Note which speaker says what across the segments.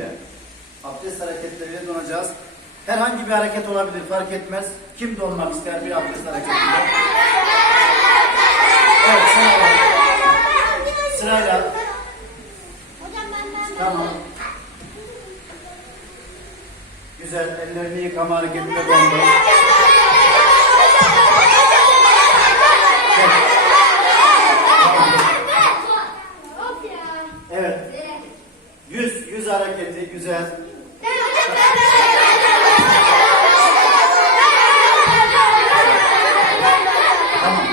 Speaker 1: hareketiyle. Abdest hareketleriyle donacağız. Herhangi bir hareket olabilir fark etmez. Kim donmak ister bir abdest hareketiyle? Evet sırayla. Sırayla. Tamam. Güzel. Ellerini yıkama hareketinde dondu. Yüz, yüz hareketi güzel. Tamam.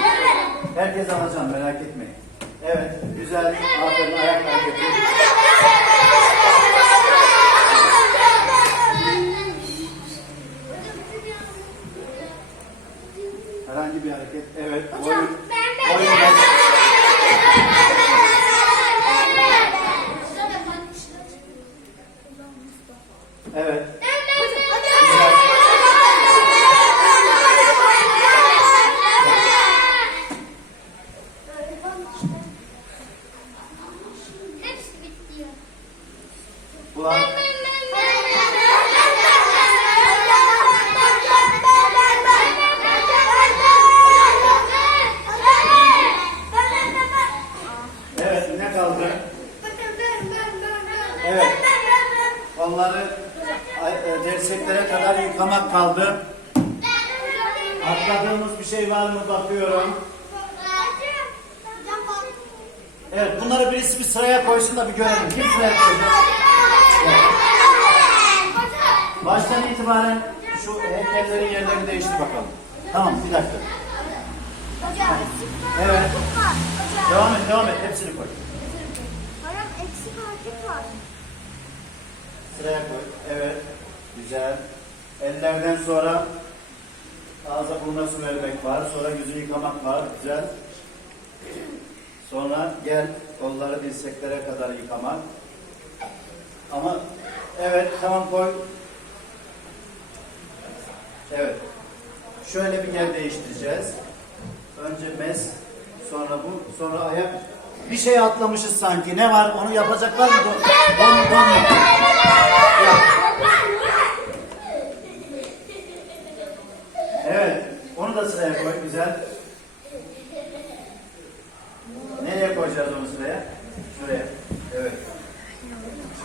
Speaker 1: Herkes alacağım merak etmeyin. Evet, güzel. Aferin ayak hareketi. Herhangi bir hareket. Evet. Boyun. Boyun. Evet. Güzel. Kulak. Evet, ne kaldı? Evet. Onları dirseklere kadar yıkamak kaldı. Atladığımız bir şey var mı bakıyorum. Evet, bunları birisi bir sıraya koysun da bir görelim. Kim sıraya koyacak? Baştan itibaren şu heykellerin yerlerini değiştir bakalım. Tamam, bir dakika. Evet. Devam et, devam et. Hepsini koy.
Speaker 2: Hocam eksik hareket var.
Speaker 1: Sıraya koy. Evet. Güzel. Ellerden sonra ağza burnuna su vermek var. Sonra yüzünü yıkamak var. Güzel. Sonra gel kolları dirseklere kadar yıkamak. Ama evet tamam koy. Evet. Şöyle bir yer değiştireceğiz. Önce mes, sonra bu, sonra ayak. Bir şey atlamışız sanki. Ne var? Onu yapacaklar mı? Don, don. Evet. Onu da sıraya koy. Güzel. Nereye koyacağız onu sıraya? Şuraya. Evet.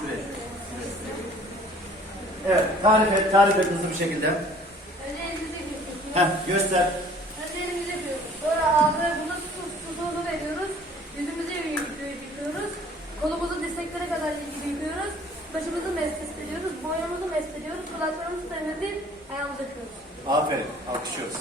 Speaker 1: Şuraya. Evet. Tarif et. Tarif et hızlı bir şekilde.
Speaker 3: Önce elimize götürüyoruz.
Speaker 1: Heh, göster.
Speaker 3: Elimize yapıyoruz. Sonra ağzına bunu su, susunu veriyoruz. Kolumuzu dirseklere kadar yıkıyoruz. Başımızı mesles ediyoruz. Boynumuzu mesles ediyoruz. Kulaklarımızı temizleyip ayağımıza yapıyoruz.
Speaker 1: Aferin. Alkışlıyoruz.